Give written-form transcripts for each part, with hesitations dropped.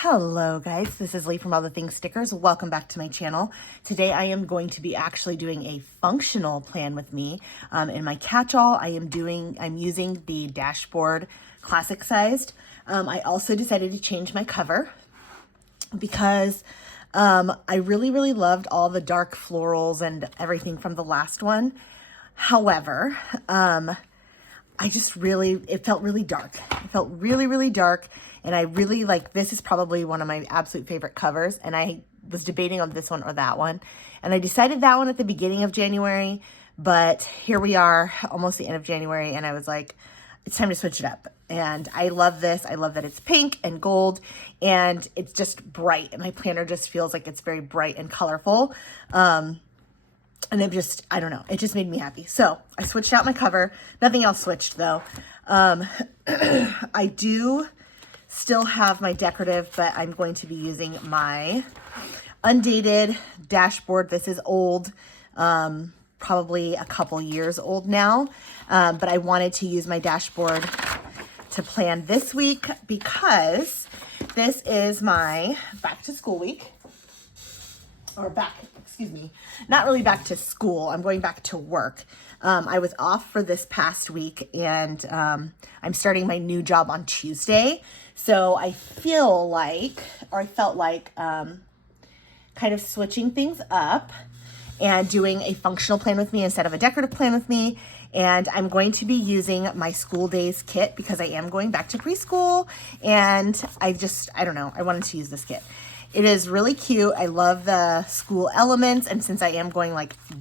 Hello guys, this is Lee from All the Things Stickers. Welcome back to my channel. Today I am going to be actually doing a functional plan with me. In my catch-all, I'm using the dashboard classic sized. I also decided to change my cover because I really loved all the dark florals and everything from the last one. However, it felt really dark. It felt really dark. And I really this is probably one of my absolute favorite covers. And I was debating on this one or that one. And I decided that one at the beginning of January, but here we are almost the end of January. And I was like, it's time to switch it up. And I love this. I love that it's pink and gold and it's just bright. And my planner just feels like it's very bright and colorful. And I don't know, it just made me happy. So I switched out my cover. Nothing else switched though. I do still have my decorative, but I'm going to be using my undated dashboard. This is old, probably a couple years old now. But I wanted to use my dashboard to plan this week because this is my back to school week. Not really back to school. I'm going back to work. I was off for this past week and I'm starting my new job on Tuesday. So I felt like kind of switching things up and doing a functional plan with me instead of a decorative plan with me. And I'm going to be using my school days kit because I am going back to preschool. And I don't know, I wanted to use this kit. It is really cute. I love the school elements. And since I am going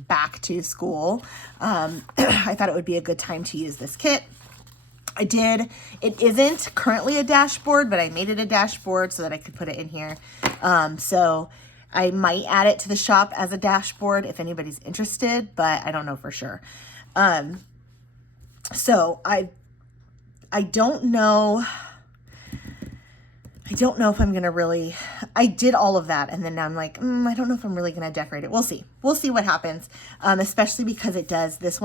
back to school, I thought it would be a good time to use this kit. I did. It isn't currently a dashboard, but I made it a dashboard so that I could put it in here. So I might add it to the shop as a dashboard if anybody's interested, but I don't know for sure. So I don't know. I don't know if I'm going to really, I did all of that. And then now I'm like, I don't know if I'm really going to decorate it. We'll see. We'll see what happens. Especially because it does this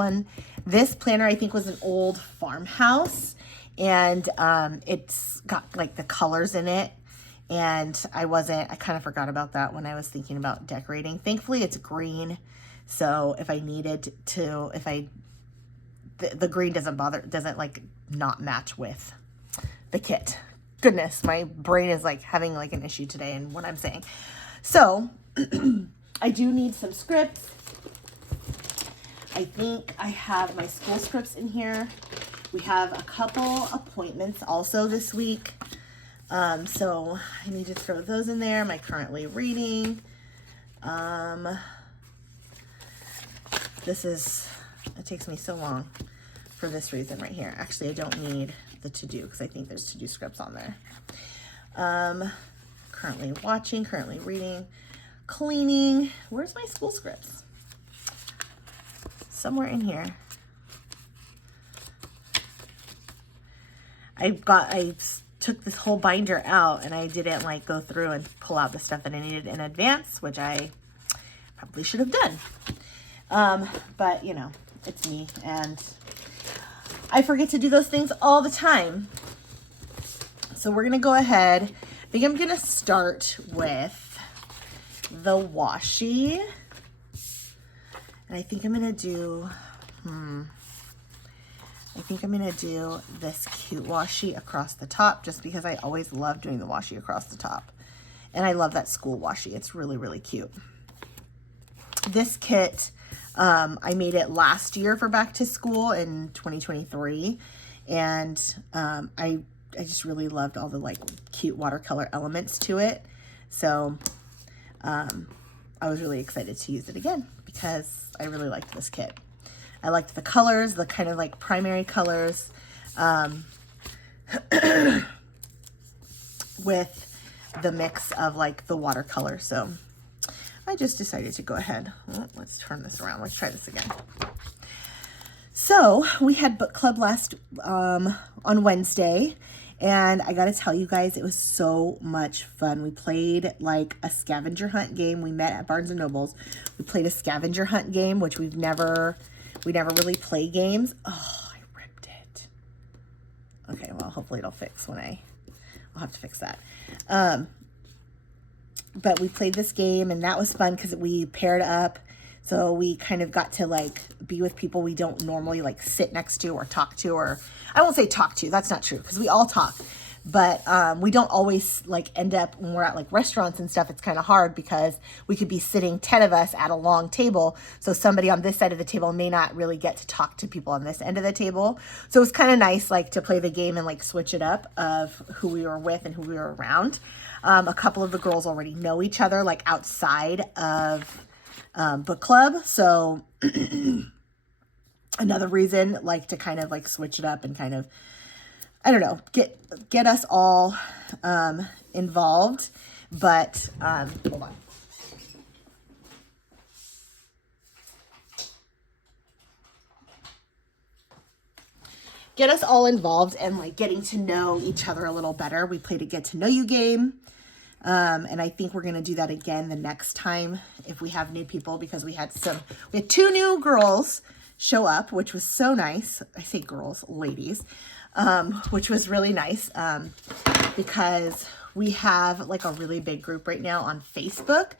planner, I think was an old farmhouse and, it's got the colors in it. And I kind of forgot about that when I was thinking about decorating. Thankfully it's green. So if I needed to, the green doesn't not match with the kit. Goodness, my brain is having an issue today in what I'm saying. So I do need some scripts. I think I have my school scripts in here. We have a couple appointments also this week. So I need to throw those in there. Am I currently reading? It takes me so long for this reason right here. Actually, I don't need the to-do because I think there's to-do scripts on there. Currently watching, currently reading, cleaning. Where's my school scripts? Somewhere in here. I took this whole binder out and I didn't go through and pull out the stuff that I needed in advance, which I probably should have done. But you know, it's me and I forget to do those things all the time. So we're going to go ahead. I think I'm going to start with the washi. And I think I'm going to do, this cute washi across the top just because I always love doing the washi across the top. And I love that school washi. It's really cute. This kit, I made it last year for back to school in 2023. And I just really loved all the cute watercolor elements to it. So I was really excited to use it again because I really liked this kit. I liked the colors, the kind of primary colors with the mix of the watercolor. So I just decided to go ahead. Let's turn this around. Let's try this again. So we had book club on Wednesday, and I got to tell you guys, it was so much fun. We played a scavenger hunt game. We met at Barnes & Noble's. We played a scavenger hunt game, which we never really play games. Oh, I ripped it. Okay, well, hopefully it'll fix when I'll have to fix that. but we played this game and that was fun because we paired up. So we kind of got to like be with people we don't normally like sit next to or talk to, or I won't say talk to, that's not true because we all talk. But we don't always like end up when we're at like restaurants and stuff. It's kind of hard because we could be sitting 10 of us at a long table. So somebody on this side of the table may not really get to talk to people on this end of the table. So it's kind of nice like to play the game and like switch it up of who we were with and who we were around. A couple of the girls already know each other like outside of book club. So another reason like to kind of like switch it up and kind of, I don't know, get us all involved, but hold on. Get us all involved and like getting to know each other a little better. We played a get to know you game. And I think we're going to do that again the next time if we have new people, because we had 2 new girls show up, which was so nice. I say girls, ladies. Which was really nice, because we have like a really big group right now on Facebook,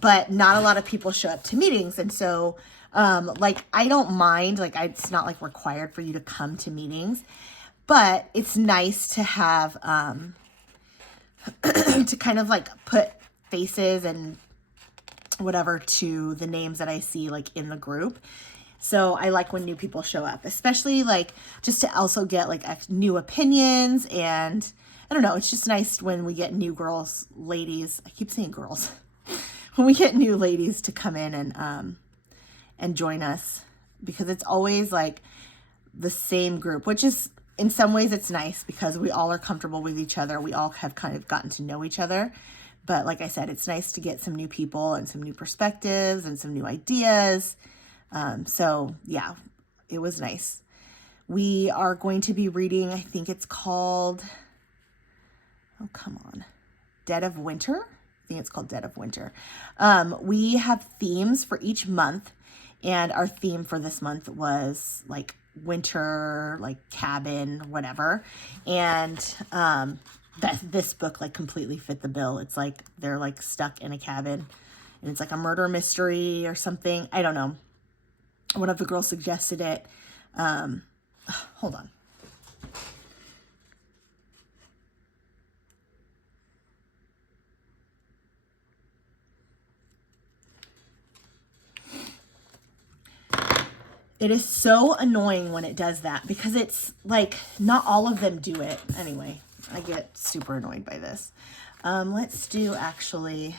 but not a lot of people show up to meetings. And so, like, I don't mind, like, it's not like required for you to come to meetings, but it's nice to have, to kind of like put faces and whatever to the names that I see like in the group. So I like when new people show up, especially like just to also get like new opinions. And I don't know, it's just nice when we get new girls, ladies. I keep saying girls. When we get new ladies to come in and join us, because it's always like the same group, which is in some ways it's nice because we all are comfortable with each other. We all have kind of gotten to know each other. But like I said, it's nice to get some new people and some new perspectives and some new ideas. So yeah, it was nice. We are going to be reading, I think it's called, oh, come on, Dead of Winter. I think it's called Dead of Winter. We have themes for each month, and our theme for this month was like winter, like cabin, whatever. And, this book like completely fit the bill. It's like, they're like stuck in a cabin and it's like a murder mystery or something. I don't know. One of the girls suggested it. Hold on. It is so annoying when it does that because it's like not all of them do it. Anyway, I get super annoyed by this. Let's do actually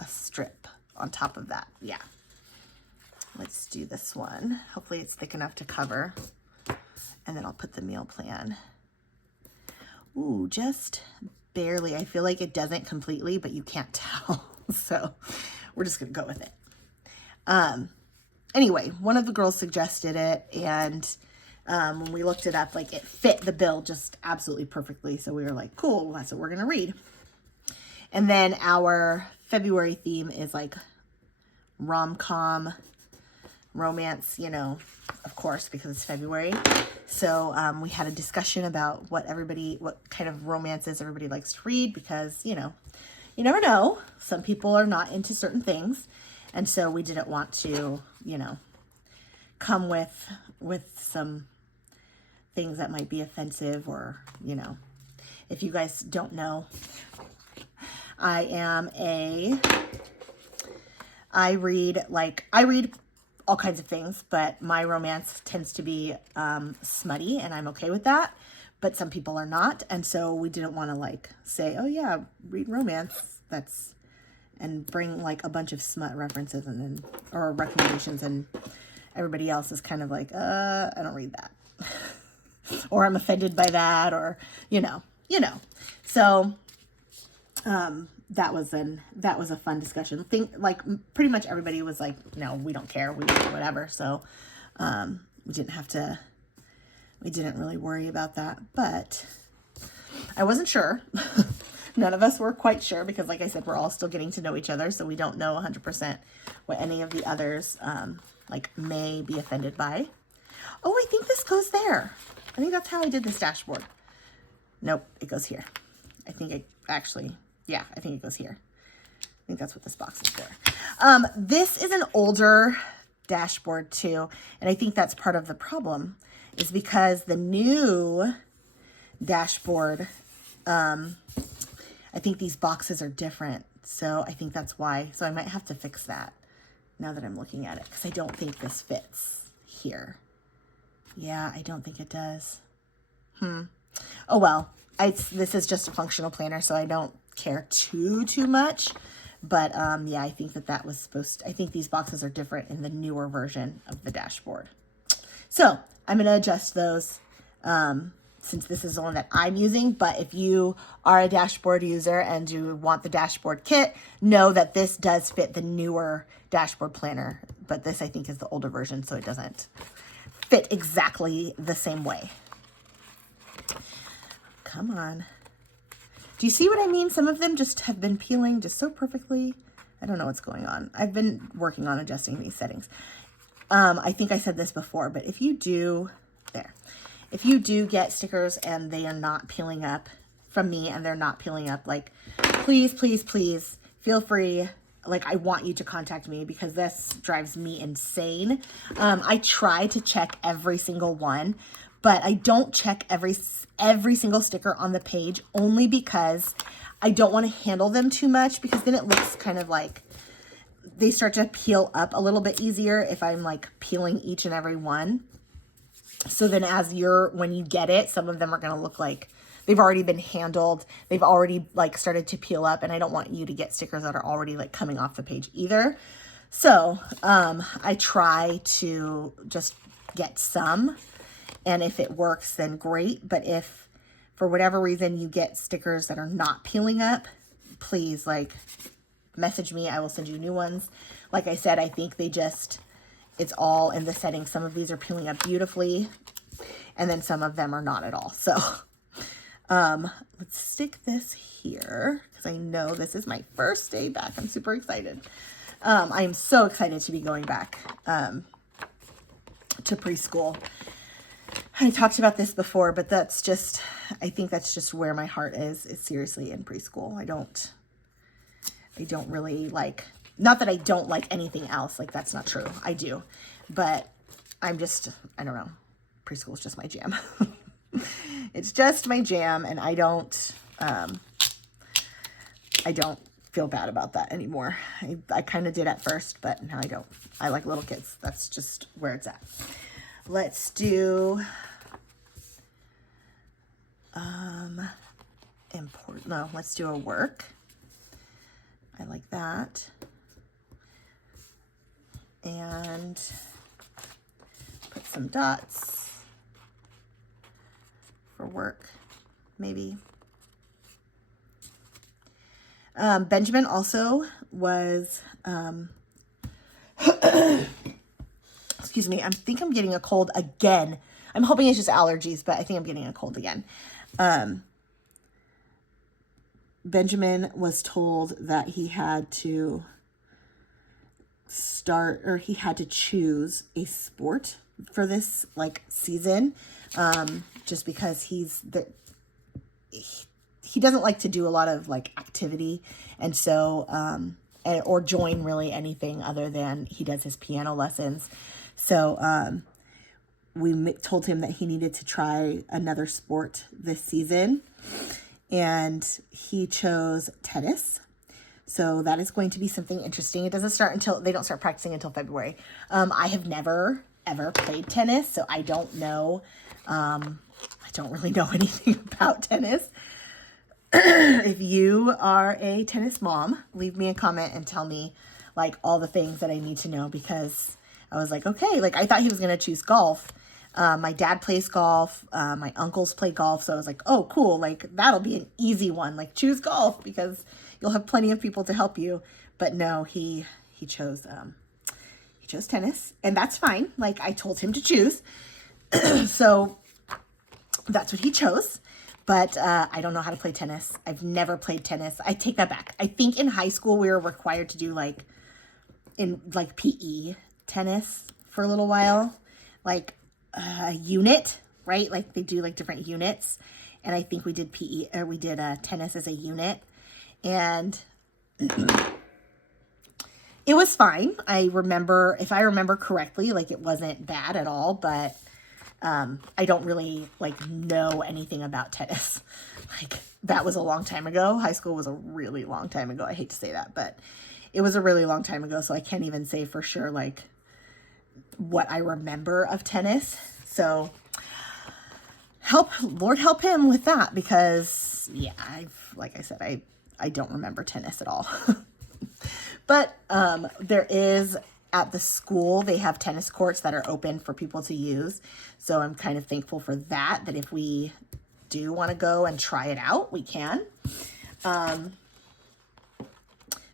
a strip on top of that. Yeah. Let's do this one. Hopefully it's thick enough to cover. And then I'll put the meal plan. Ooh, just barely. I feel like it doesn't completely, but you can't tell. So we're just going to go with it. Anyway, one of the girls suggested it. And when we looked it up, like it fit the bill just absolutely perfectly. So we were like, cool, that's what we're going to read. And then our February theme is like rom-com, romance, you know, of course, because it's February. So we had a discussion about what kind of romances everybody likes to read, because, you know, you never know. Some people are not into certain things. And so we didn't want to, you know, come with some things that might be offensive, or, you know, if you guys don't know, I read all kinds of things, but my romance tends to be smutty, and I'm okay with that. But some people are not, and so we didn't want to like say, oh yeah, read romance. And bring like a bunch of smut references or recommendations, and everybody else is kind of like, I don't read that, or I'm offended by that, or you know. So that was a fun discussion. Like pretty much everybody was like, no, we don't care, we do whatever. So we didn't really worry about that, but I wasn't sure. None of us were quite sure because, like I said, we're all still getting to know each other, so we don't know 100% what any of the others like may be offended by. Oh, I think this goes there. I think that's how I did this dashboard. Nope, it goes here. I think it goes here. think that's what this box is for. This is an older dashboard too. And I think that's part of the problem is because the new dashboard, I think these boxes are different. So I think that's why. So I might have to fix that now that I'm looking at it because I don't think this fits here. Yeah, I don't think it does. Oh, well, this is just a functional planner, so I don't care too much. But yeah, I think that was supposed to, I think these boxes are different in the newer version of the dashboard. So I'm going to adjust those since this is the one that I'm using. But if you are a dashboard user and you want the dashboard kit, know that this does fit the newer dashboard planner. But this, I think, is the older version, so it doesn't fit exactly the same way. Come on. Do you see what I mean? Some of them just have been peeling just so perfectly. I don't know what's going on. I've been working on adjusting these settings. I think I said this before, but if you do, if you do get stickers and they are not peeling up from me and they're not peeling up, like, please, please, please feel free. Like, I want you to contact me because this drives me insane. I try to check every single one, but I don't check every single sticker on the page only because I don't want to handle them too much because then it looks kind of like they start to peel up a little bit easier if I'm like peeling each and every one. So then when you get it, some of them are going to look like they've already been handled. They've already like started to peel up, and I don't want you to get stickers that are already like coming off the page either. So I try to just get some, and if it works, then great. But if for whatever reason you get stickers that are not peeling up, please like message me. I will send you new ones. Like I said, I think it's all in the settings. Some of these are peeling up beautifully, and then some of them are not at all. So let's stick this here because I know this is my first day back. I'm super excited. I'm so excited to be going back to preschool. I talked about this before, but I think that's just where my heart is seriously in preschool. I don't really like, not that I don't like anything else. Like, that's not true. I do, but I don't know. Preschool is just my jam. It's just my jam, and I don't feel bad about that anymore. I kind of did at first, but now I don't. I like little kids. That's just where it's at. Let's do let's do a work. I like that. And put some dots for work, maybe. Benjamin also was, excuse me, I think I'm getting a cold again. I'm hoping it's just allergies, but I think I'm getting a cold again. Benjamin was told that he had to he had to choose a sport for this like season, just because he doesn't like to do a lot of like activity, and so or join really anything other than he does his piano lessons. So we told him that he needed to try another sport this season, and he chose tennis. So that is going to be something interesting. It doesn't start they don't start practicing until February. I have never, ever played tennis, so I don't know. I don't really know anything about tennis. If you are a tennis mom, leave me a comment and tell me like all the things that I need to know, because I was like, okay, like I thought he was going to choose golf. My dad plays golf. My uncles play golf. So I was like, oh, cool. Like that'll be an easy one. Like choose golf because you'll have plenty of people to help you. But no, he chose tennis, and that's fine. Like I told him to choose. So that's what he chose. But I don't know how to play tennis. I've never played tennis. I take that back. I think in high school we were required to do like PE tennis for a little while, like a unit, right? Like they do like different units, and I think we did tennis as a unit. And It was fine. If I remember correctly, like it wasn't bad at all, but I don't really like know anything about tennis. Like that was a long time ago. High school was a really long time ago. I hate to say that, but it was a really long time ago. So I can't even say for sure, like what I remember of tennis. So Lord help him with that, because yeah, like I said, I don't remember tennis at all. But there is, at the school, they have tennis courts that are open for people to use. So I'm kind of thankful for that if we do want to go and try it out, we can.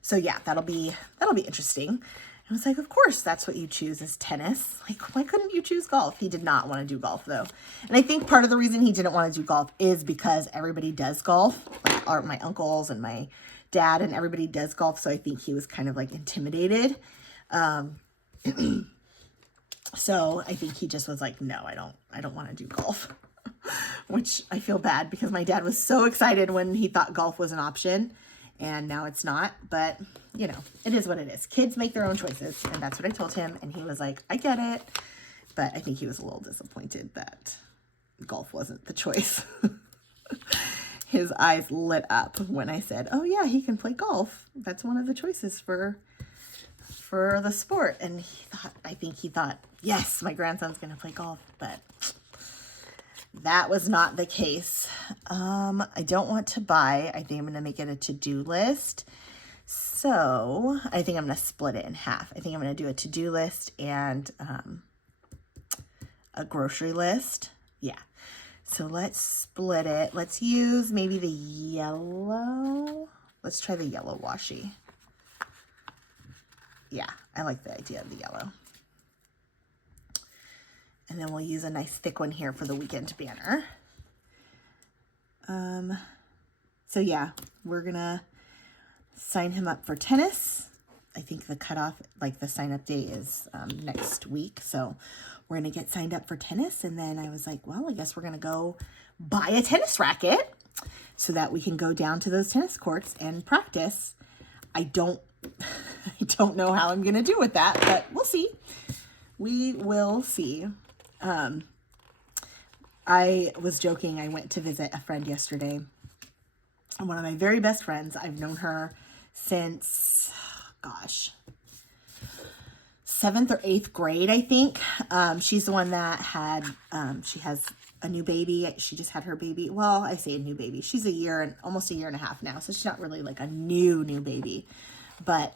So yeah, that'll be interesting. I was like, of course, that's what you choose is tennis. Like, why couldn't you choose golf? He did not want to do golf, though. And I think part of the reason he didn't want to do golf is because everybody does golf. Like, my uncles and my dad and everybody does golf. So I think he was kind of like intimidated. So I think he just was like, no, I don't want to do golf. Which I feel bad, because my dad was so excited when he thought golf was an option, and now it's not. But you know, it is what it is. Kids make their own choices, and that's what I told him, and he was like, I get it. But I think he was a little disappointed that golf wasn't the choice. His eyes lit up when I said, oh yeah, he can play golf. That's one of the choices for the sport. And I think he thought, yes, my grandson's going to play golf, but that was not the case. I don't want to buy. I think I'm going to make it a to-do list. So I think I'm going to split it in half. I think I'm going to do a to-do list and a grocery list. Yeah. So let's split it. Let's use maybe the yellow. Let's try the yellow washi. Yeah, I like the idea of the yellow. And then we'll use a nice thick one here for the weekend banner. So yeah, we're gonna sign him up for tennis. I think the cutoff, like the sign up date is next week. So we're going to get signed up for tennis. And then I was like, well, I guess we're going to go buy a tennis racket so that we can go down to those tennis courts and practice. I don't know how I'm going to do with that, but we'll see. We will see. I was joking. I went to visit a friend yesterday. One of my very best friends. I've known her since, gosh, 7th or 8th grade, I think. She's the one that had, she has a new baby. She just had her baby. Well, I say a new baby. She's almost a year and a half now. So she's not really like a new baby, but,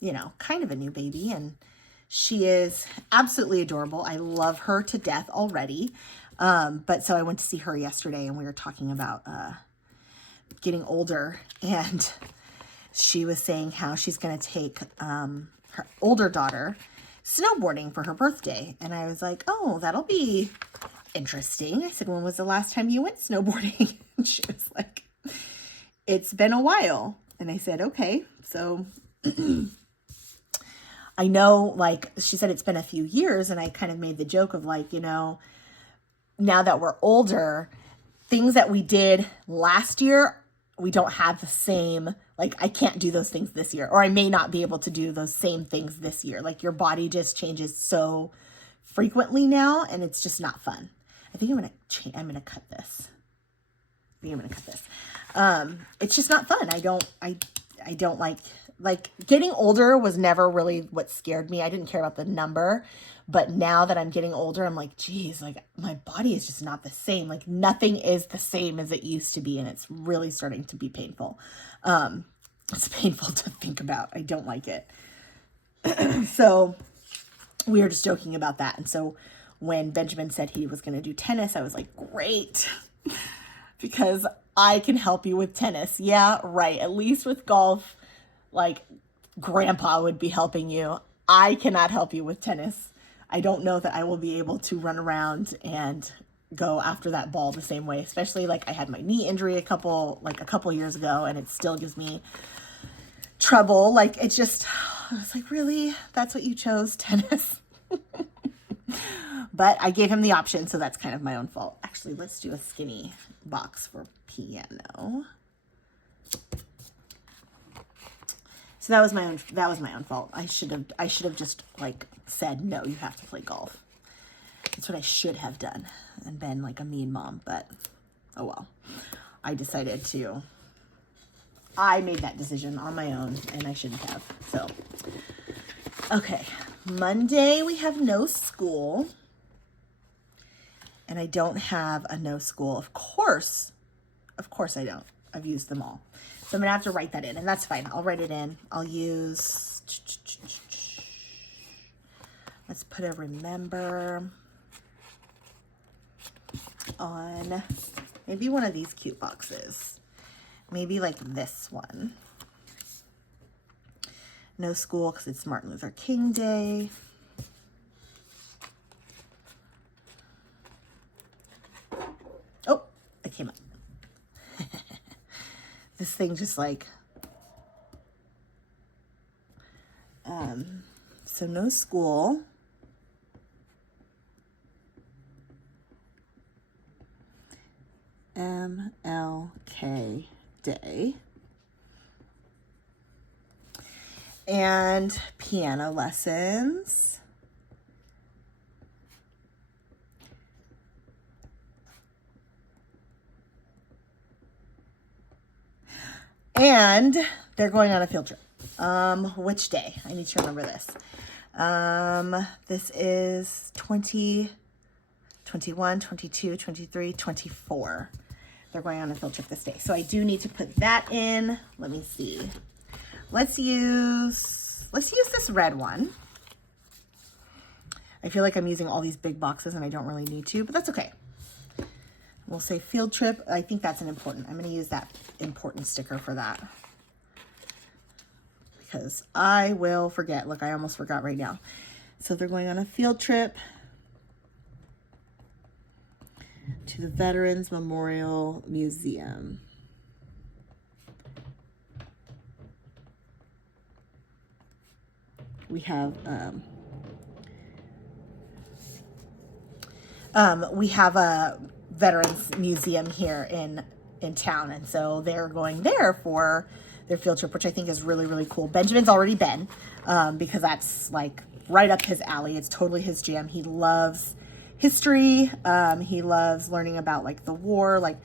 you know, kind of a new baby. And she is absolutely adorable. I love her to death already. But so I went to see her yesterday and we were talking about, getting older, and she was saying how she's going to take her older daughter snowboarding for her birthday. And I was like, oh, that'll be interesting. I said, when was the last time you went snowboarding? And she was like, it's been a while. And I said, okay. So I know, like, she said it's been a few years, and I kind of made the joke of like, you know, now that we're older, things that we did last year, we don't have the same, like, I can't do those things this year, or I may not be able to do those same things this year. Like, your body just changes so frequently now, and it's just not fun. I think I'm going to cut this. It's just not fun. I don't like getting older was never really what scared me. I didn't care about the number, but now that I'm getting older, I'm like, geez, like my body is just not the same. Like nothing is the same as it used to be. And it's really starting to be painful. It's painful to think about. I don't like it. So we were just joking about that. And so when Benjamin said he was going to do tennis, I was like, great, because I can help you with tennis. Yeah, right. At least with golf, like grandpa would be helping you. I cannot help you with tennis. I don't know that I will be able to run around and go after that ball the same way, especially like I had my knee injury a couple years ago, and it still gives me trouble. Like it's just, I was like, really? That's what you chose, tennis? But I gave him the option, so that's kind of my own fault. Actually, let's do a skinny box for piano. So that was my own fault. I should have just like said, no, you have to play golf. That's what I should have done and been like a mean mom, but oh well. I made that decision on my own and I shouldn't have. So, okay. Monday we have no school. And I don't have a no school. Of course I don't. I've used them all. So I'm going to have to write that in, and that's fine. I'll write it in. I'll use, let's put a remember on maybe one of these cute boxes. Maybe like this one. No school because it's Martin Luther King Day. Oh, it came up. This thing just like, so no school. MLK Day. And piano lessons. And they're going on a field trip. Which day? I need to remember this. This is 20, 21, 22, 23, 24. They're going on a field trip this day. So I do need to put that in. Let me see. Let's use this red one. I feel like I'm using all these big boxes and I don't really need to, but that's okay. We'll say field trip. I think that's an important. I'm going to use that important sticker for that. Because I will forget. Look, I almost forgot right now. So they're going on a field trip to the Veterans Memorial Museum. We have a Veterans Museum here in town, and so they're going there for their field trip, which I think is really, really cool. Benjamin's already been, because that's like right up his alley. It's totally his jam. He loves history. He loves learning about like the war, like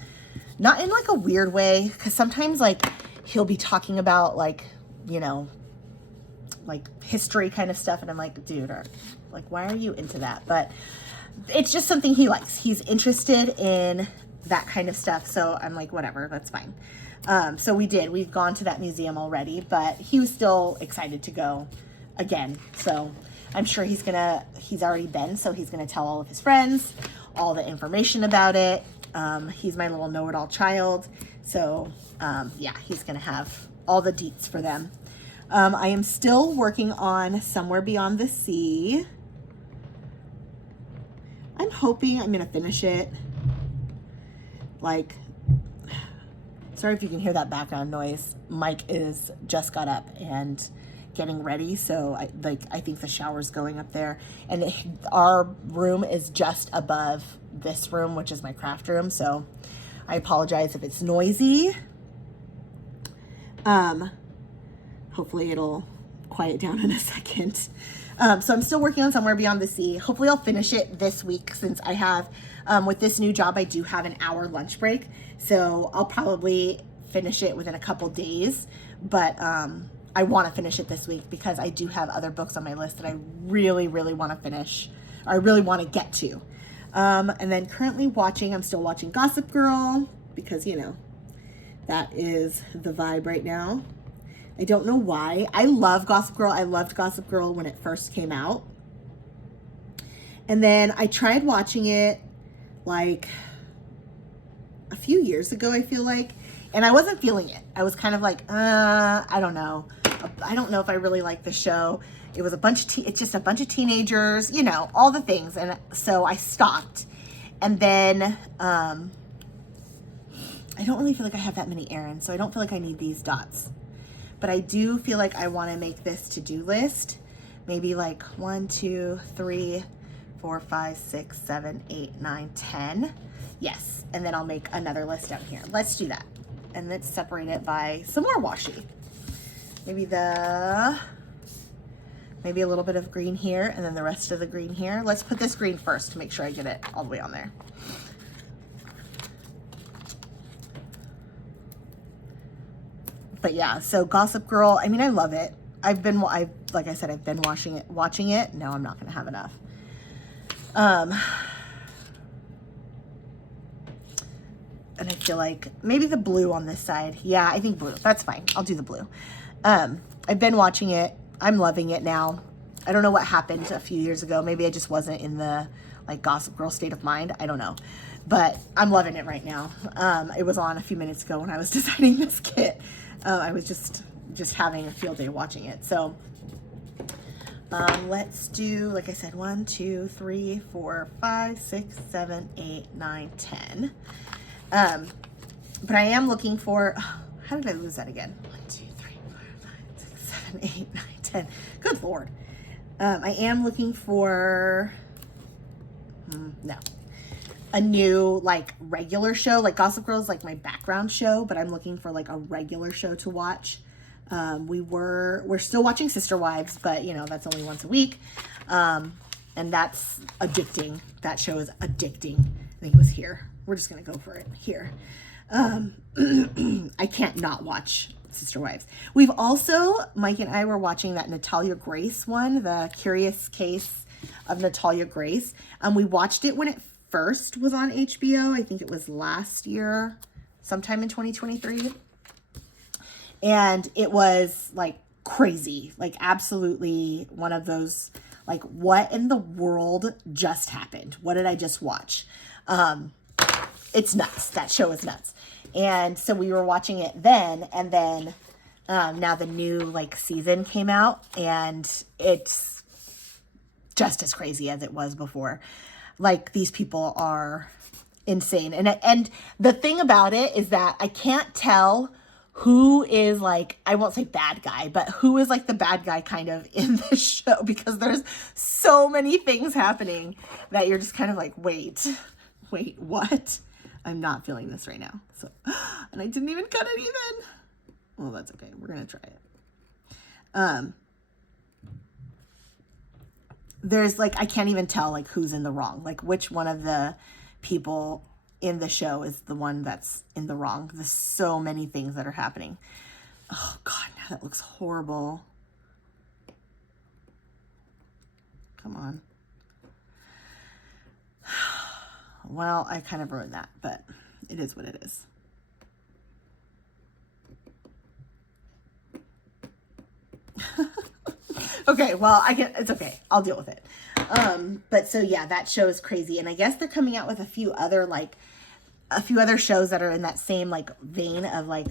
not in like a weird way, because sometimes like he'll be talking about like, you know, like history kind of stuff, and I'm like, dude, like, why are you into that? But it's just something he likes. He's interested in that kind of stuff. So I'm like, whatever, that's fine. So we've gone to that museum already, but he was still excited to go again. So I'm sure he's already been, so he's going to tell all of his friends all the information about it. He's my little know-it-all child. So, yeah, he's going to have all the deets for them. I am still working on Somewhere Beyond the Sea. I'm hoping I'm going to finish it. Like, sorry if you can hear that background noise. Mike is just got up and getting ready. So I think the shower's going up there, and our room is just above this room, which is my craft room. So I apologize if it's noisy. Hopefully it'll quiet down in a second. So I'm still working on Somewhere Beyond the Sea. Hopefully I'll finish it this week, since I have, with this new job, I do have an hour lunch break. So I'll probably finish it within a couple days, but I want to finish it this week because I do have other books on my list that I really, really want to finish, or I really want to get to. And then currently I'm still watching Gossip Girl, because, you know, that is the vibe right now. I don't know why. I love Gossip Girl. I loved Gossip Girl when it first came out. And then I tried watching it like a few years ago, I feel like, and I wasn't feeling it. I was kind of like, I don't know. I don't know if I really like the show. It was it's just a bunch of teenagers, you know, all the things. And so I stopped. And then, I don't really feel like I have that many errands, so I don't feel like I need these dots. But I do feel like I want to make this to-do list. Maybe like 1, 2, 3, 4, 5, 6, 7, 8, 9, 10. Yes, and then I'll make another list down here. Let's do that. And let's separate it by some more washi. maybe a little bit of green here, and then the rest of the green here. Let's put this green first to make sure I get it all the way on there. But yeah, so Gossip Girl, I mean, I love it. Like I said, I've been watching it. No, I'm not gonna have enough. And I feel like maybe the blue on this side. Yeah, I think blue. That's fine. I'll do the blue. I've been watching it. I'm loving it now. I don't know what happened a few years ago. Maybe I just wasn't in the like Gossip Girl state of mind. I don't know. But I'm loving it right now. It was on a few minutes ago when I was designing this kit. I was just having a field day watching it. So let's do, like I said, 1, 2, 3, 4, 5, 6, 7, 8, 9, 10. But I am looking for, how did I lose that again? 1, 2, 3, 4, 5, 6, 7, 8, 9, 10. Good Lord. I am looking for, no, a new like regular show. Like Gossip Girl is like my background show, but I'm looking for like a regular show to watch. We're still watching Sister Wives, but you know, that's only once a week. And that's addicting. That show is addicting. I think it was here. We're just going to go for it here. I can't not watch Sister Wives. We've also, Mike and I were watching that Natalia Grace one, the Curious Case of Natalia Grace. We watched it when it first was on HBO. I think it was last year, sometime in 2023. And it was like crazy, like absolutely one of those, like, what in the world just happened? What did I just watch? It's nuts. That show is nuts. And so we were watching it then, and then now the new like season came out, and it's just as crazy as it was before. Like, these people are insane. And the thing about it is that I can't tell who is like, I won't say bad guy, but who is like the bad guy kind of in this show, because there's so many things happening that you're just kind of like, wait, what? I'm not feeling this right now. So, and I didn't even cut it even. Well, that's okay. We're going to try it. There's like, I can't even tell like who's in the wrong, like which one of the people in the show is the one that's in the wrong. There's so many things that are happening. Oh God, now that looks horrible. Come on. Well, I kind of ruined that, but it is what it is. Okay, well, it's okay. I'll deal with it. But so yeah, that show is crazy. And I guess they're coming out with a few other shows that are in that same like vein of like,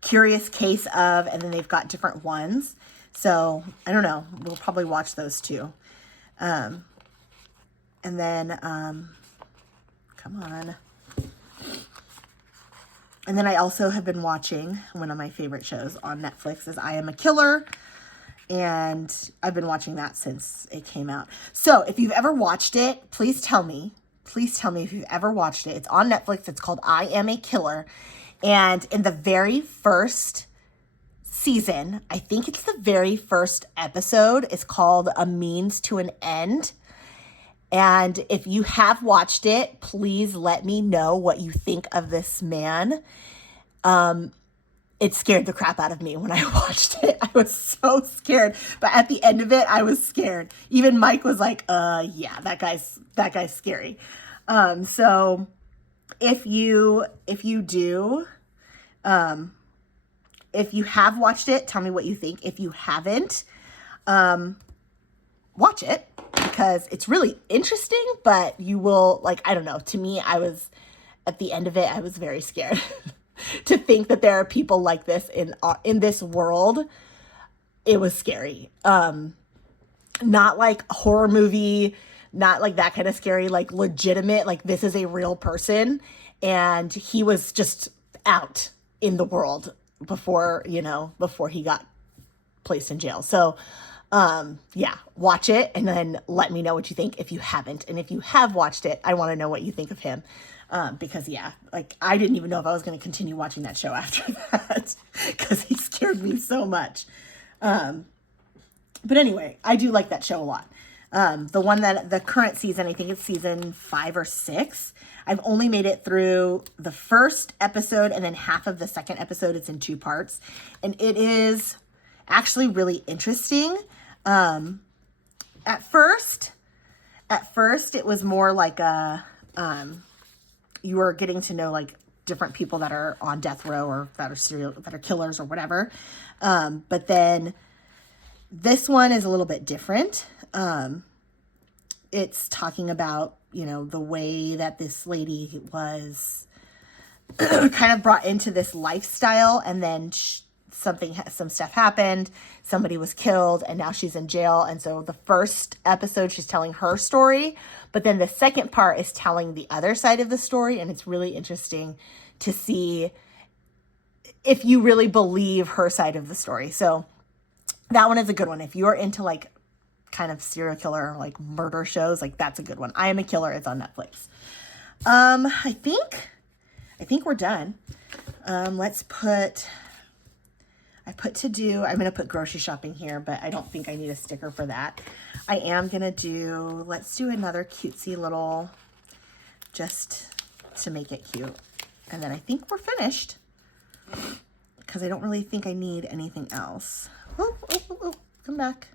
Curious Case of, and then they've got different ones. So I don't know. We'll probably watch those too. And then, come on. And then I also have been watching one of my favorite shows on Netflix is I Am a Killer. And I've been watching that since it came out. So if you've ever watched it, please tell me. Please tell me if you've ever watched it. It's on Netflix. It's called I Am a Killer. And in the very first season, I think it's the very first episode, it's called A Means to an End. And if you have watched it, please let me know what you think of this man. It scared the crap out of me when I watched it. I was so scared. But at the end of it, I was scared. Even Mike was like, yeah, that guy's scary. So if you have watched it, tell me what you think. If you haven't, watch it, because it's really interesting, but you will, like, I don't know. To me, at the end of it, I was very scared to think that there are people like this in this world. It was scary. Not like a horror movie, not like that kind of scary, like legitimate, like this is a real person. And he was just out in the world before he got placed in jail. So, yeah, watch it and then let me know what you think if you haven't. And if you have watched it, I want to know what you think of him. Because yeah, like I didn't even know if I was going to continue watching that show after that because he scared me so much. But anyway, I do like that show a lot. The one that the current season, I think it's season 5 or 6. I've only made it through the first episode and then half of the second episode. It's in 2 parts, and it is actually really interesting. At first it was more like a, you were getting to know like different people that are on death row or that are killers or whatever. But then this one is a little bit different. It's talking about, you know, the way that this lady was kind of brought into this lifestyle, and then some stuff happened. Somebody was killed, and now she's in jail. And so the first episode, she's telling her story, but then the second part is telling the other side of the story. And it's really interesting to see if you really believe her side of the story. So that one is a good one. If you're into like kind of serial killer, like murder shows, like that's a good one. I Am a Killer. It's on Netflix. I think we're done. I'm going to put grocery shopping here, but I don't think I need a sticker for that. I am going to let's do another cutesy little, just to make it cute. And then I think we're finished because I don't really think I need anything else. Oh, come back.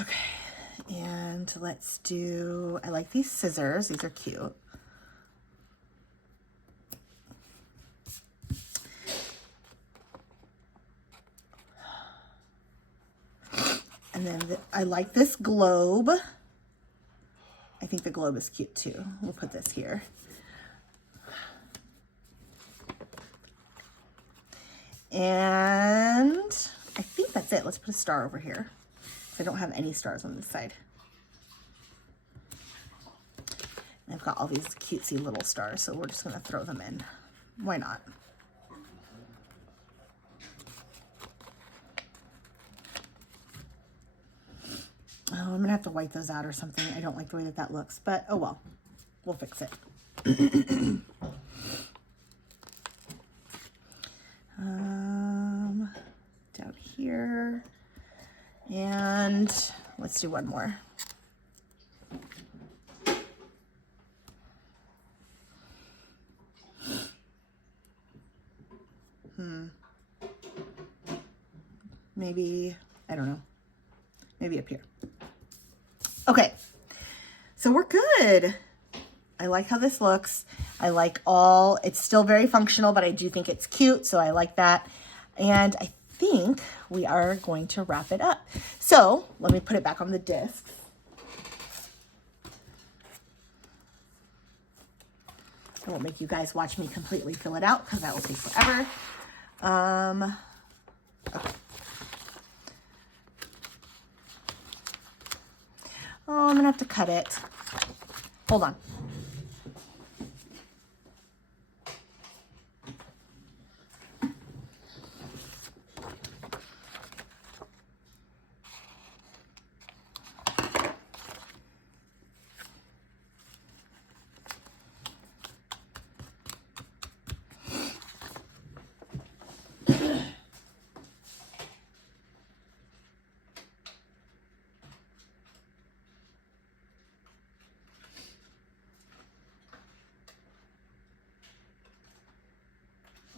Okay. And let's do, I like these scissors. These are cute. And then I like this globe. I think the globe is cute too. We'll put this here. And I think that's it. Let's put a star over here. I don't have any stars on this side. I've got all these cutesy little stars, so we're just going to throw them in. Why not? Oh, I'm going to have to wipe those out or something. I don't like the way that looks, but oh well. We'll fix it. Down here. And let's do one more. Maybe, I don't know. Maybe up here. Okay. So we're good. I like how this looks. I like it's still very functional, but I do think it's cute. So I like that. And I think we are going to wrap it up. So let me put it back on the discs. I won't make you guys watch me completely fill it out because that will take forever. Okay. Oh, I'm gonna have to cut it. Hold on.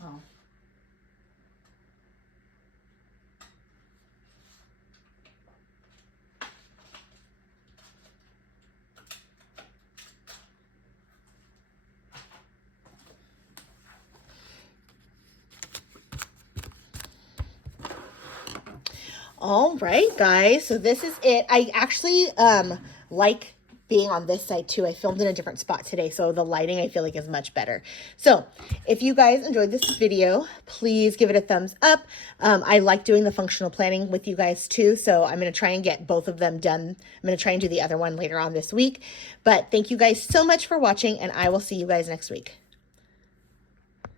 Oh. All right, guys. So this is it. I actually like being on this side too. I filmed in a different spot today, so the lighting I feel like is much better. So if you guys enjoyed this video, please give it a thumbs up. I like doing the functional planning with you guys too, so I'm going to try and get both of them done. I'm going to try and do the other one later on this week. But thank you guys so much for watching, and I will see you guys next week.